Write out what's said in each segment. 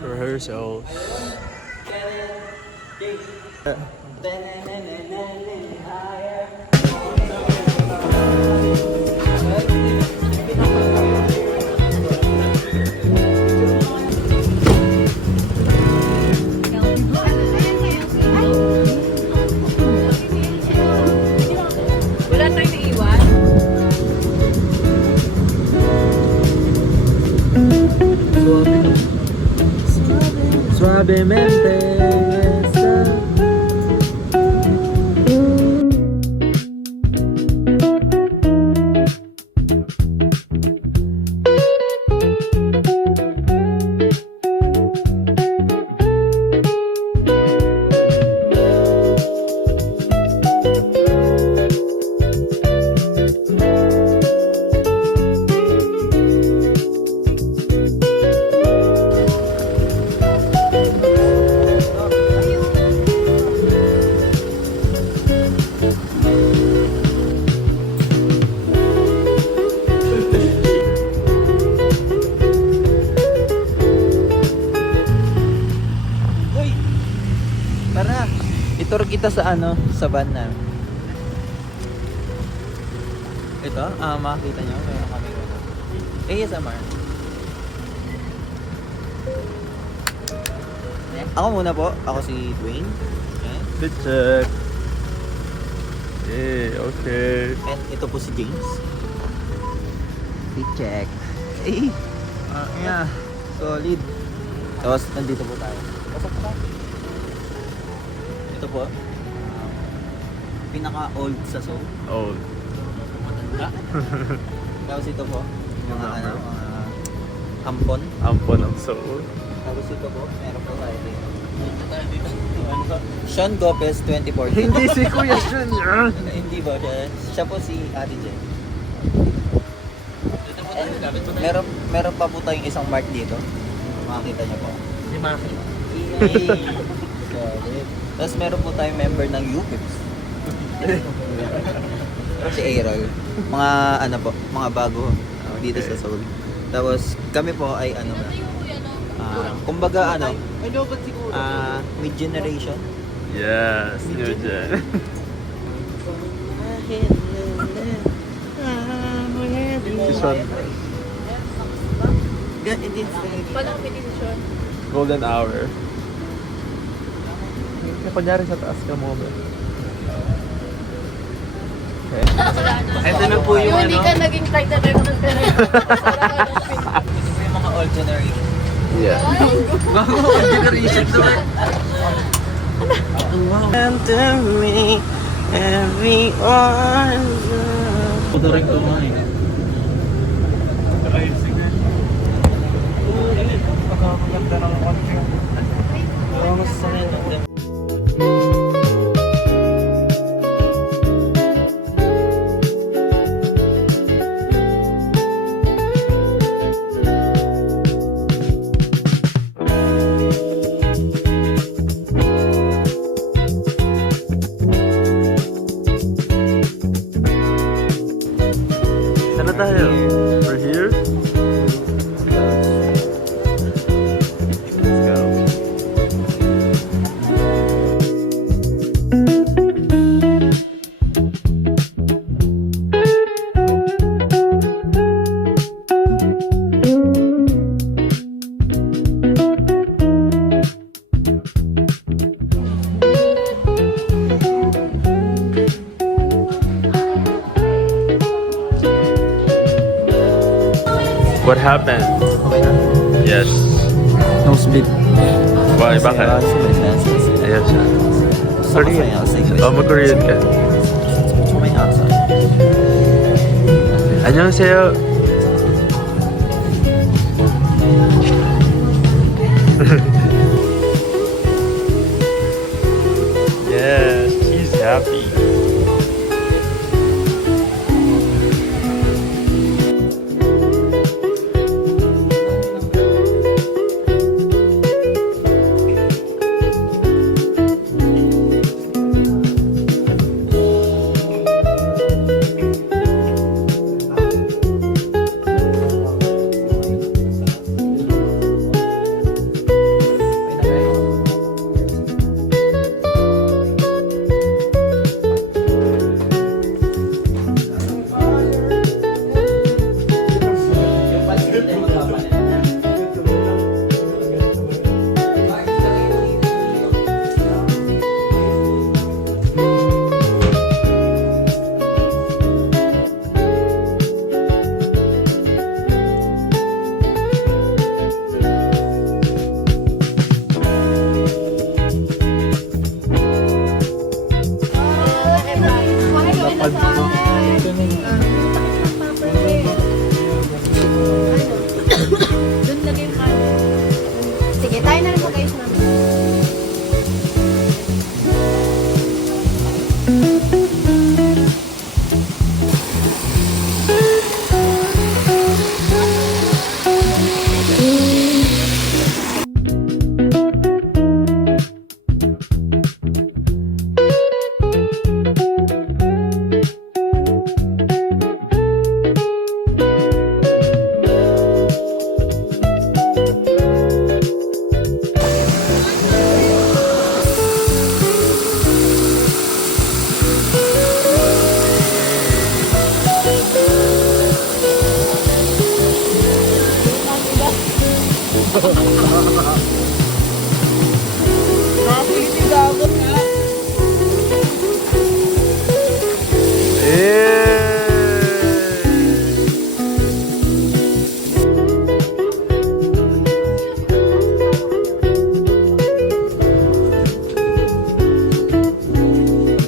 Rehearsals. Wala tayong naiwan. Suavemente. Tara, itur kita sa sa van na. Ito, makikita nyo, meron kami ASMR. Ako muna po, ako si Dwayne. Good check. Yeah, okay. And ito po si James. Check. Yeah, solid. Tapos, nandito po tayo. Pasok po tayo. Ito po, pinaka-old sa Seoul. Old. Matanda. Tapos ito po, mga ampon. Ampon of soul. Tapos ito po, meron po tayo dito. Sean Gopez 2014. Hindi si Kuya Sean yan. Hindi ba siya? Siya po si Ate Jen. Meron pa po tayong isang mark dito. Makikita niyo po. Si Maki. Yay! Solid. Tapos meron po tayong member ng UPIPS. Si Aerol. Mga mga bago dito sa Seoul. Tapos kami po ay kumbaga mid-generation. Yes, new gen. Si Sean. Paano kami decision? Golden hour. Kunyari sa taas ka mo. Okay. Ito na po yung Hindi ka naging flight attendant pero Ito po yung mga old generation. Yeah. Old generation naman. Enter me, everyone. Direct to mine. Pagkakaganda ng konti. Yung sanay natin. Sana tayo? We're here? Let's go. What happened? Okay na? Yes. Nosebleed. Why? Bakit? Ayan siya. Korean. Oh, mag-Korean ka. May asa. 안녕하세요. Yes, he's happy. What? Doon lagay yung kanin. Sige, tayo na lang mag-ayos namin.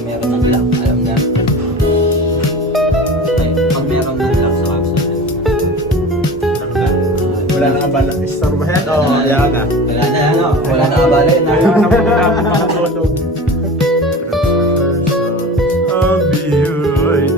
Meron ng lock, alam na. Ay, pag meron ng lock sa capsule. Wala na abala. Istorbahan o yan na. Wala na, ano? Wala na abala yun. Ayaw na mo na makatulog. I'll be right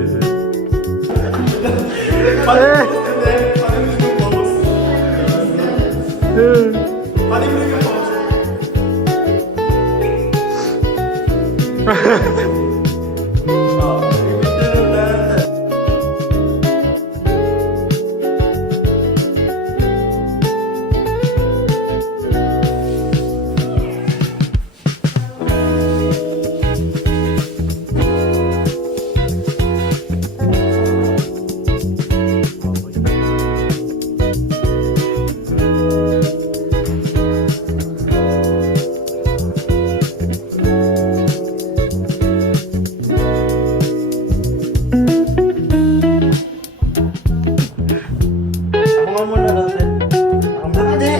Ako nga muna natin.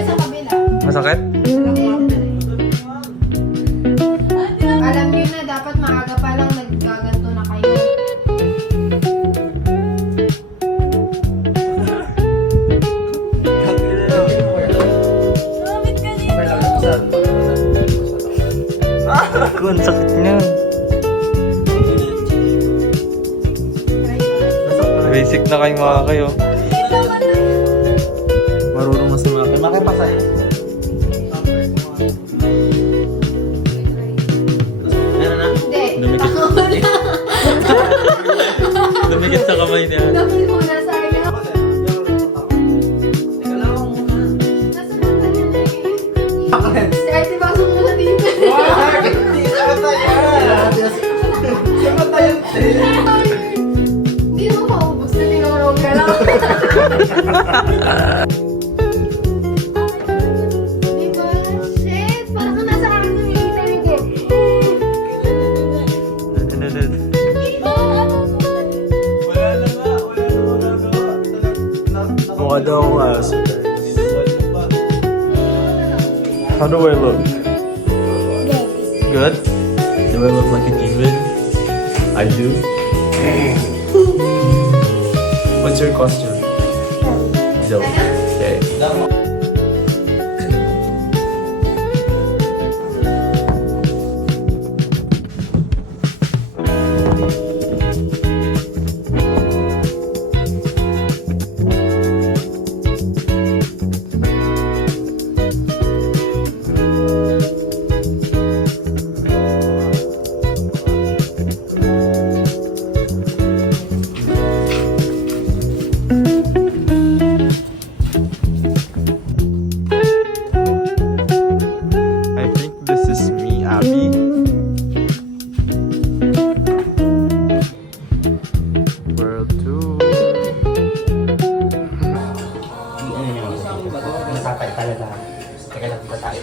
Sa kabila. Masakit? Alam niyo na, dapat maaga pa lang naggaganto na kayo. Bakit kanina? Ako, ang sakit niya. Basic na kayong mga kayo. Marunong mas sumakit. Makipasay. Meron na? Hindi. Dumikit. Ako na. Dumikit sa kamay niya. Dami mo na sa akin. Teka lang ako muna. Nasa mata niya na eh. Si Ate, pasok mo na dito. Hindi sa mata yan! Sa mata yan, Hindi mo maubos na tinurong ka lang. Diba? Shit! Parang ka nasa akin yung military ko. Wala na nga. Wala na magagawa. Mukha daw akong aso. How do I look? Good? Do I look like a demon? I do. What's your costume? Joe. Okay. I think this is me, Abby. World tour. Nasakay talaga. Teka lang, kita tayo.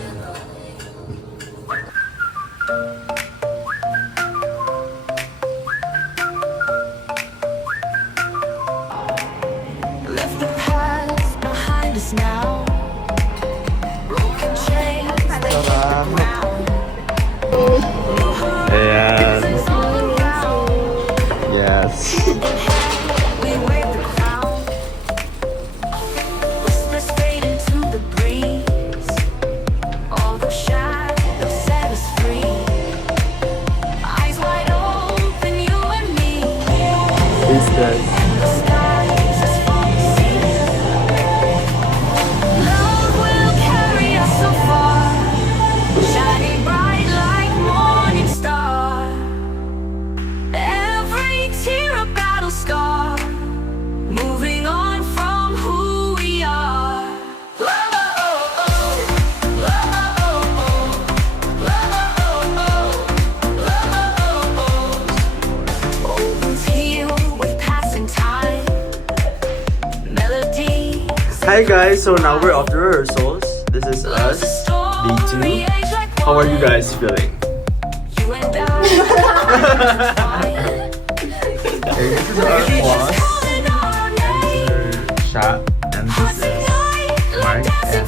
Left the past behind us now. Broken chains that hit the ground. Ayan. Yes. We wave the crown. Whispers fade into the breeze. All the shadows set us free. Eyes wide open, you and me. Who's that? The skies as far as see. Love will carry us so far, shining bright like morning star. Every tear a battle scar, moving on from who we are. Wounds heal with passing time. Melody. Hi guys, so now we're off to rehearsals. This is us. Day 2. How are you guys feeling? You and I. This is our boss, Sha, and this is Mark and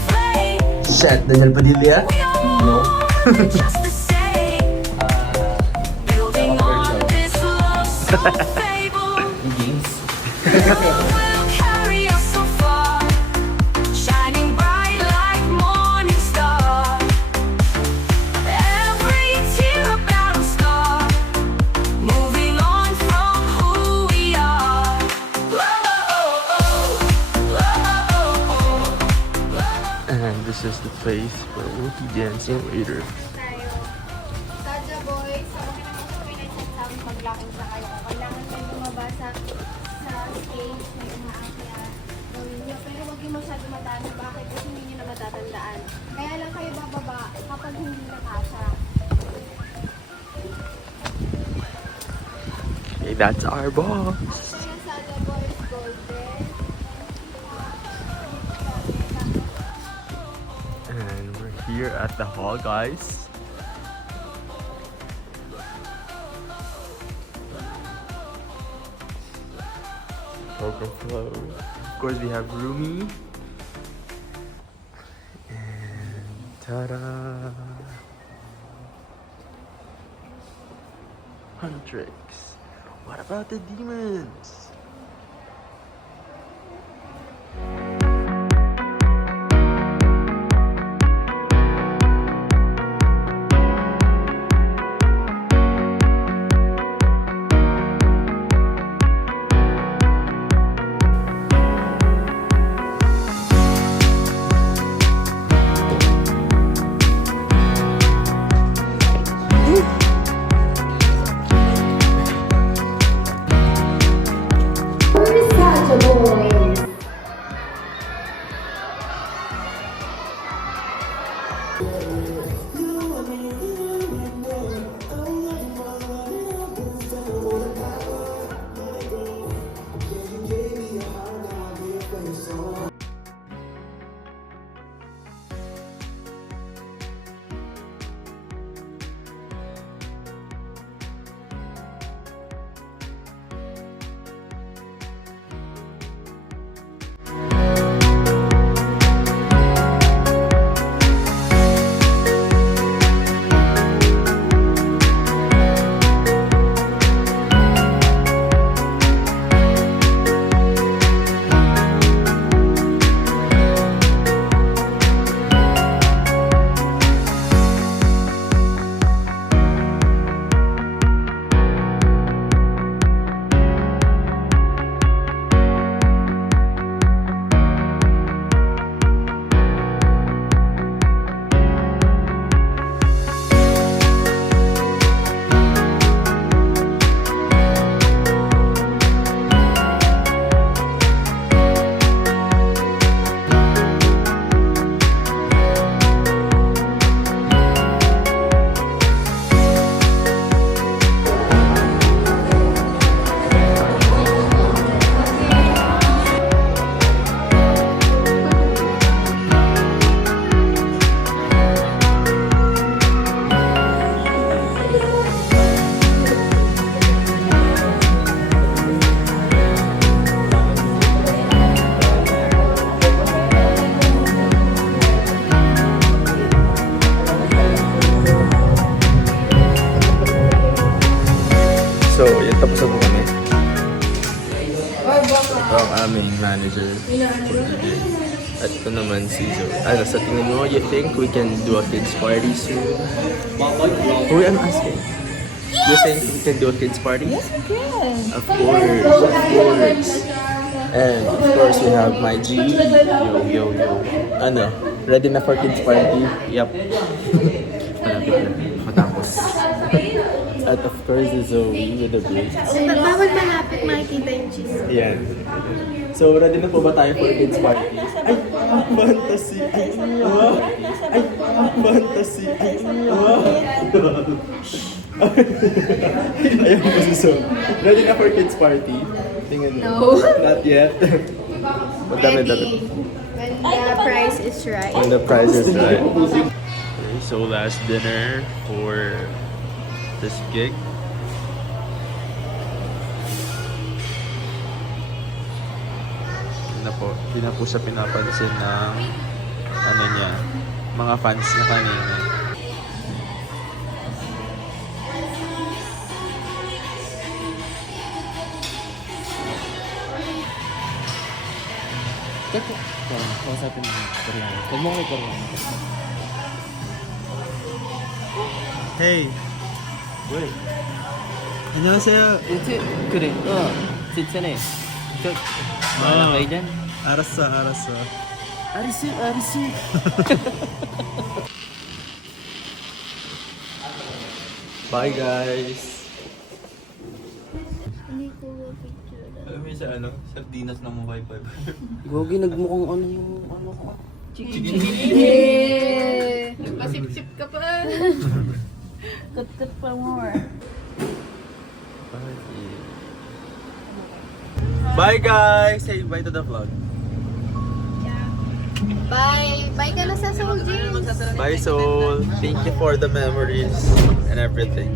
Shet. Daniel Padilla? No. Just the same. Building on this love so fable. Will carry us so far, shining bright like morning star. Every tear a battle scar, moving on from who we are. And this is the place where we'll be dancing later. Tayo. Sadya boys, so okay naman sa pinag-chat sa amin maglakad sa kayo. Kailangan kayo bumaba sa stage na umaakyat. Gawin nyo, pero huwag yung masyado matanda. Bakit? Kasi hindi nyo na matatandaan. Kaya lang kayo bababa kapag hindi nakasya. Okay, that's our boss. Ito yung Sadya boys golden. And we're here at the hall, guys. Coco Flow. Of course, we have Rumi. And ta-da! Huntrix. What about the demons? So, yun, tapos na po kami. Ito ang aming manager for today. At ito naman si Zoe. Ano, sa tingin mo, you think we can do a kids party soon? Who I'm asking? You think we can do a kids party? Yes, we can. Of course. And of course, we have my G. Yo. Ano, ready na for kids party? Yup. Malapit na. Matapos. At of course, si Zoe with the braids. Bawal malapit makikita yung cheese. Yan. So, ready na po ba tayo for kids party? Ay, fantasy! Ay, fantasy! Ayun po si Zoe. Ready na for kids party? Tingnan mo. No. Not yet. Madami. When the price is right. When the price is right. Okay, so last dinner for this gig. Hindi na po siya pinapansin ng ano niya, mga fans na kanina. kausapin mo yung Koreano. Huwag mo kay Koreano. Hey! Wait. 안녕하세요. 그래. 진짜네. Wala kayo dyan? 알았어. Arisi. Bye guys! Hindi ko picture. Alam mo sa ano? Sardinas ng mobile 5. Gogi, nagmukhang ano yung ano ko. Pasip-sip ka pa. Cut pa more. Bye guys! Say bye to the vlog. Bye. Bye ka na sa Soul James. Bye Soul! Thank you for the memories and everything.